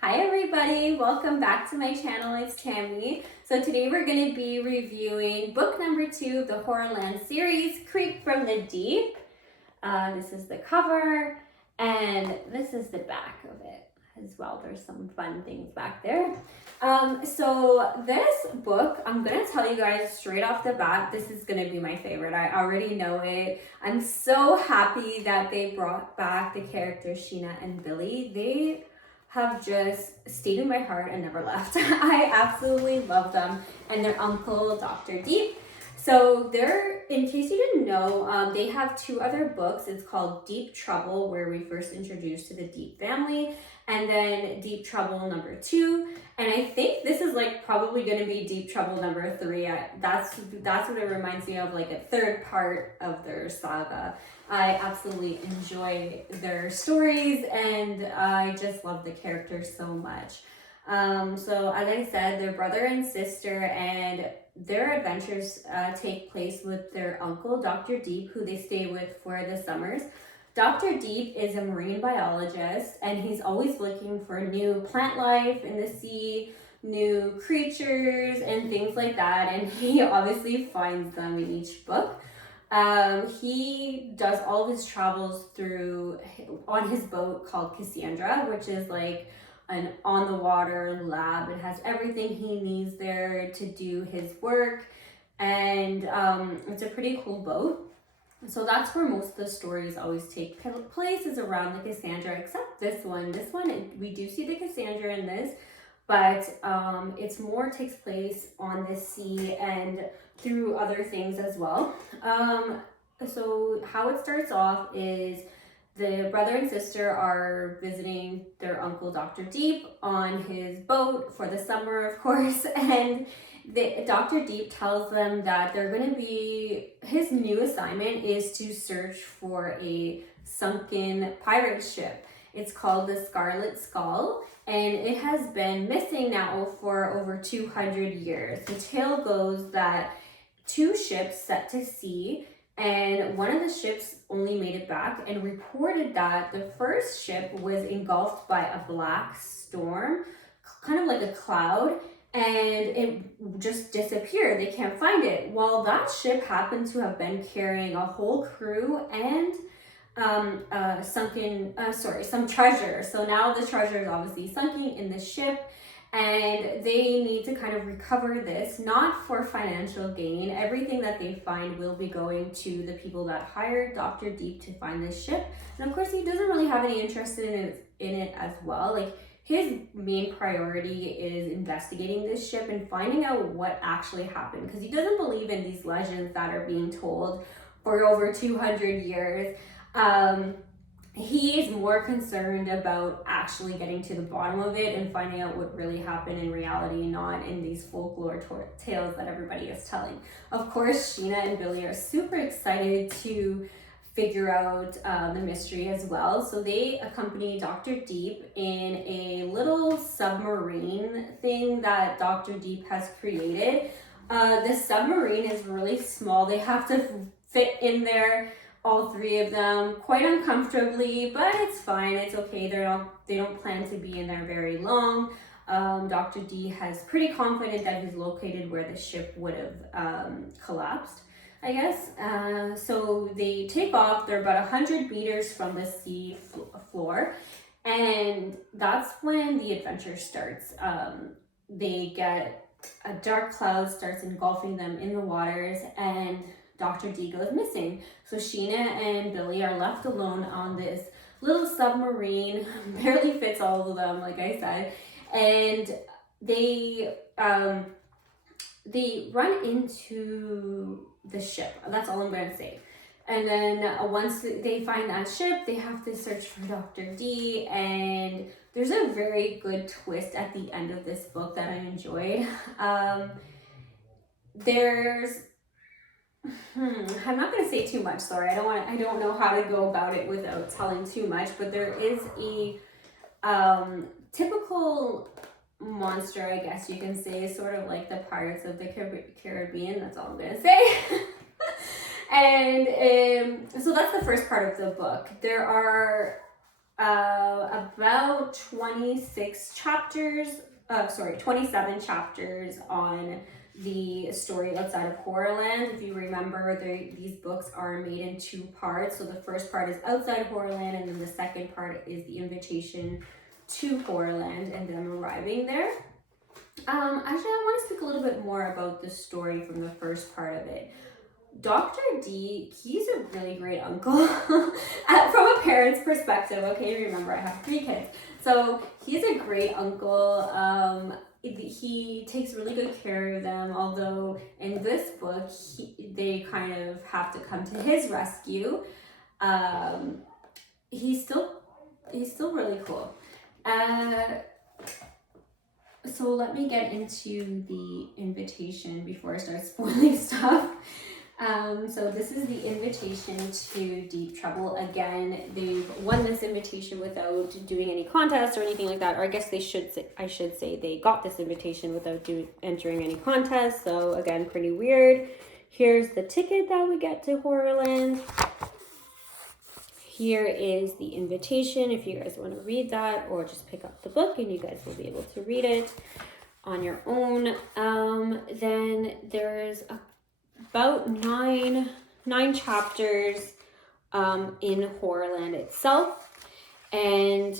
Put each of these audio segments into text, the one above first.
Hi everybody, welcome back to my channel. It's Tammy. So today we're going to be reviewing book number 2 of the Horrorland series, Creek from the Deep. This is the cover and this is the back of it as well. There's some fun things back there. So this book, I'm going to tell you guys straight off the bat, this is going to be my favorite. I already know it. I'm so happy that they brought back the characters Sheena and Billy. They have just stayed in my heart and never left. I absolutely love them and their uncle, Dr. Deep. So they're, in case you didn't know, they have 2 other books. It's called Deep Trouble, where we first introduced to the Deep family, and then Deep Trouble number 2. And I think this is like probably going to be Deep Trouble number 3. That's what it reminds me of, like a third part of their saga. I absolutely enjoy their stories and I just love the characters so much. So as I said, they're brother and sister, and their adventures take place with their uncle, Dr. Deep, who they stay with for the summers. Dr. Deep is a marine biologist, and he's always looking for new plant life in the sea, new creatures, and things like that, and he obviously finds them in each book. He does all of his travels on his boat called Cassandra, which is like an on the water lab. It has everything he needs there to do his work, and it's a pretty cool boat. So that's where most of the stories always take place, is around the Cassandra, except this one. This one, we do see the Cassandra in this, but it's more takes place on the sea and through other things as well. So how it starts off is the brother and sister are visiting their uncle Dr. Deep on his boat for the summer, of course, and Dr. Deep tells them that his new assignment is to search for a sunken pirate ship. It's called the Scarlet Skull, and it has been missing now for over 200 years. The tale goes that 2 ships set to sea, and one of the ships only made it back and reported that the first ship was engulfed by a black storm, kind of like a cloud, and it just disappeared. They can't find it. Well, that ship happened to have been carrying a whole crew and some treasure. So now the treasure is obviously sunken in the ship, and they need to kind of recover this, not for financial gain. Everything that they find will be going to the people that hired Dr. Deep to find this ship. And of course, he doesn't really have any interest in it as well. Like, his main priority is investigating this ship and finding out what actually happened, because he doesn't believe in these legends that are being told for over 200 years. He is more concerned about actually getting to the bottom of it and finding out what really happened in reality, not in these folklore tales that everybody is telling. Of course, Sheena and Billy are super excited to figure out the mystery as well. So they accompany Dr. Deep in a little submarine thing that Dr. Deep has created. The submarine is really small. They have to fit in there, all 3 of them, quite uncomfortably, but it's fine. It's okay. They don't plan to be in there very long. Dr. D has pretty confident that he's located where the ship would have collapsed, I guess. So they take off. They're about 100 meters from the sea floor, and that's when the adventure starts. They get a dark cloud starts engulfing them in the waters, and Dr. D goes missing. So Sheena and Billy are left alone on this little submarine, barely fits all of them, like I said, and they run into the ship. That's all I'm going to say. And then once they find that ship, they have to search for Dr. D, and there's a very good twist at the end of this book that I enjoyed. I'm not going to say too much, sorry. I don't know how to go about it without telling too much, but there is a typical monster, I guess you can say, sort of like the Pirates of the Caribbean. That's all I'm going to say. And so that's the first part of the book. There are about 27 chapters on the story outside of Horrorland. If you remember, these books are made in 2 parts. So the first part is outside Horrorland, and then the second part is the invitation to Horrorland and them arriving there. Actually, I want to speak a little bit more about the story from the first part of it. Dr. D, he's a really great uncle from a parent's perspective. Okay, remember I have 3 kids. So he's a great uncle. He takes really good care of them, although in this book, they kind of have to come to his rescue. He's still really cool. So let me get into the invitation before I start spoiling stuff. So this is the invitation to Deep Trouble. Again, they've won this invitation without doing any contests or anything like that. Or I guess I should say they got this invitation without entering any contests. So again, pretty weird. Here's the ticket that we get to Horrorland. Here is the invitation if you guys want to read that, or just pick up the book and you guys will be able to read it on your own. Then there's about nine chapters in Horrorland itself, and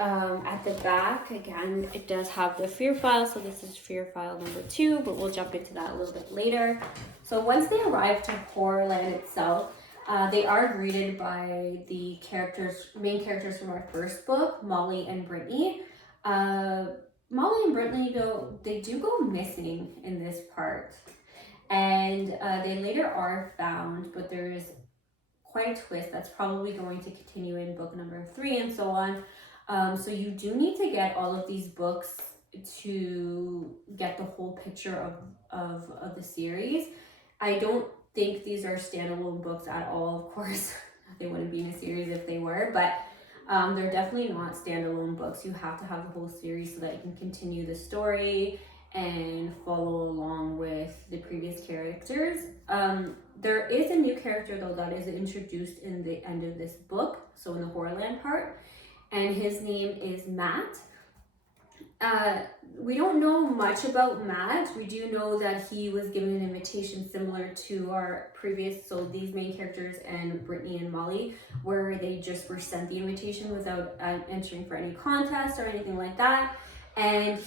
at the back again it does have the fear file. So this is fear file number 2, but we'll jump into that a little bit later. So once they arrive to Horrorland itself, they are greeted by the main characters from our first book, Molly and Brittany. Molly and Brittany they do go missing in this part. And they later are found, but there's quite a twist that's probably going to continue in book number 3 and so on. So you do need to get all of these books to get the whole picture of the series. I don't think these are standalone books at all. Of course, they wouldn't be in a series if they were, but they're definitely not standalone books. You have to have the whole series so that you can continue the story and follow along with the previous characters. There is a new character though that is introduced in the end of this book, so in the Horrorland part, and his name is Matt. We don't know much about Matt. We do know that he was given an invitation similar to our previous, so these main characters and Brittany and Molly, where they just were sent the invitation without entering for any contest or anything like that. And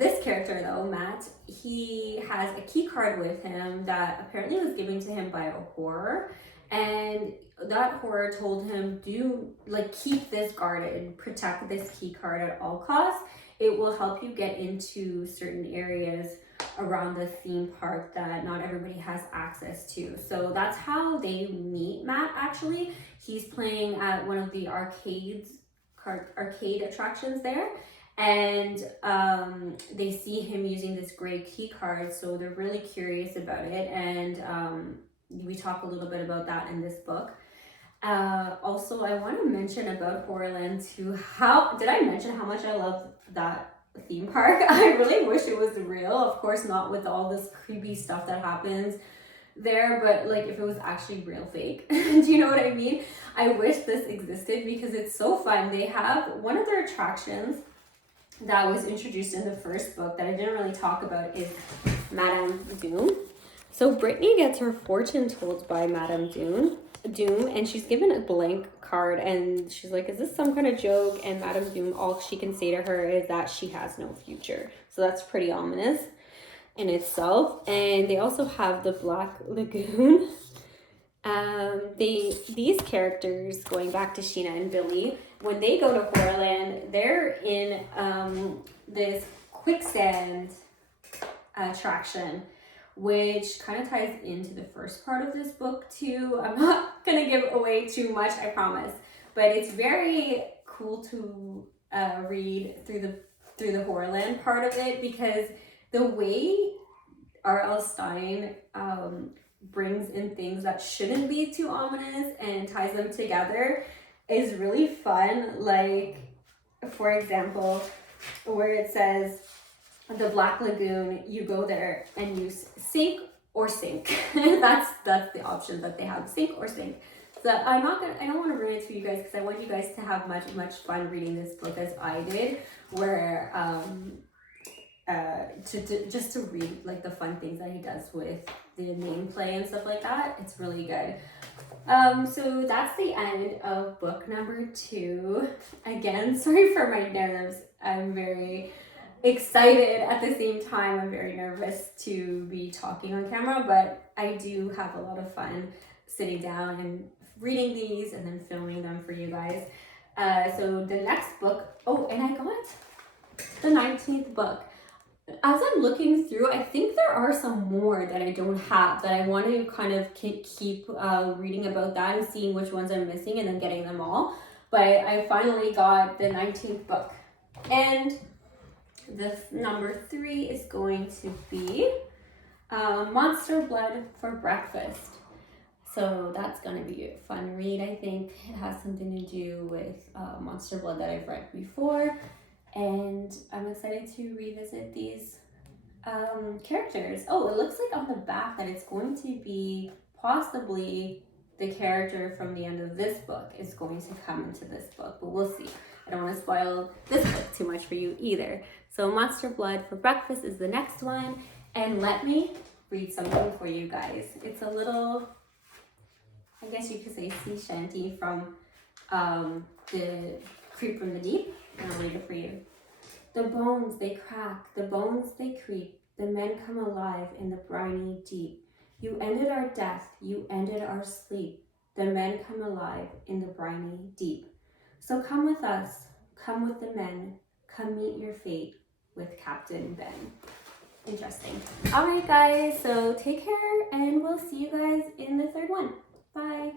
this character though, Matt, he has a key card with him that apparently was given to him by a horror, and that horror told him keep this guarded, protect this key card at all costs. It will help you get into certain areas around the theme park that not everybody has access to. So that's how they meet Matt. Actually, he's playing at one of the arcade attractions there, and they see him using this gray key card, so they're really curious about it, and we talk a little bit about that in this book. Also, I want to mention about Horrorland too. Did I mention how much I love that theme park? I really wish it was real. Of course, not with all this creepy stuff that happens there, but like if it was actually real fake. Do you know what I mean? I wish this existed because it's so fun. They have one of their attractions that was introduced in the first book that I didn't really talk about is Madame Doom. So Brittany gets her fortune told by Madame Doom, and she's given a blank card, and she's like, is this some kind of joke? And Madame Doom, all she can say to her is that she has no future. So that's pretty ominous in itself. And they also have the Black Lagoon. These characters, going back to Sheena and Billy, when they go to Horrorland, they're in this quicksand attraction, which kind of ties into the first part of this book too. I'm not gonna give away too much, I promise, but it's very cool to read through the Horrorland part of it, because the way R.L. Stine brings in things that shouldn't be too ominous and ties them together is really fun. Like, for example, where it says the Black Lagoon, you go there and you sink or sink. that's the option that they have, sink or sink. So I don't want to ruin it for you guys because I want you guys to have much fun reading this book as I did, where just to read like the fun things that he does with the nameplay and stuff like that. It's really good. So that's the end of book number 2. Again, sorry for my nerves. I'm very excited at the same time. I'm very nervous to be talking on camera, but I do have a lot of fun sitting down and reading these and then filming them for you guys. So the next book, oh, and I got the 19th book. As I'm looking through, I think there are some more that I don't have that I want to kind of keep reading about that and seeing which ones I'm missing and then getting them all. But I finally got the 19th book. And the number 3 is going to be Monster Blood for Breakfast. So that's going to be a fun read, I think. It has something to do with Monster Blood that I've read before. And I'm excited to revisit these characters. Oh, it looks like on the back that it's going to be possibly the character from the end of this book is going to come into this book, but we'll see. I don't want to spoil this book too much for you either. So Monster Blood for Breakfast is the next one. And let me read something for you guys. It's a little, I guess you could say, sea shanty from the Creep from the Deep. And I'll read it for you. The bones they crack, the bones they creep, the men come alive in the briny deep. You ended our death, you ended our sleep, the men come alive in the briny deep. So come with us, come with the men, come meet your fate with Captain Ben. Interesting. All right, guys, so take care, and we'll see you guys in the third one. Bye.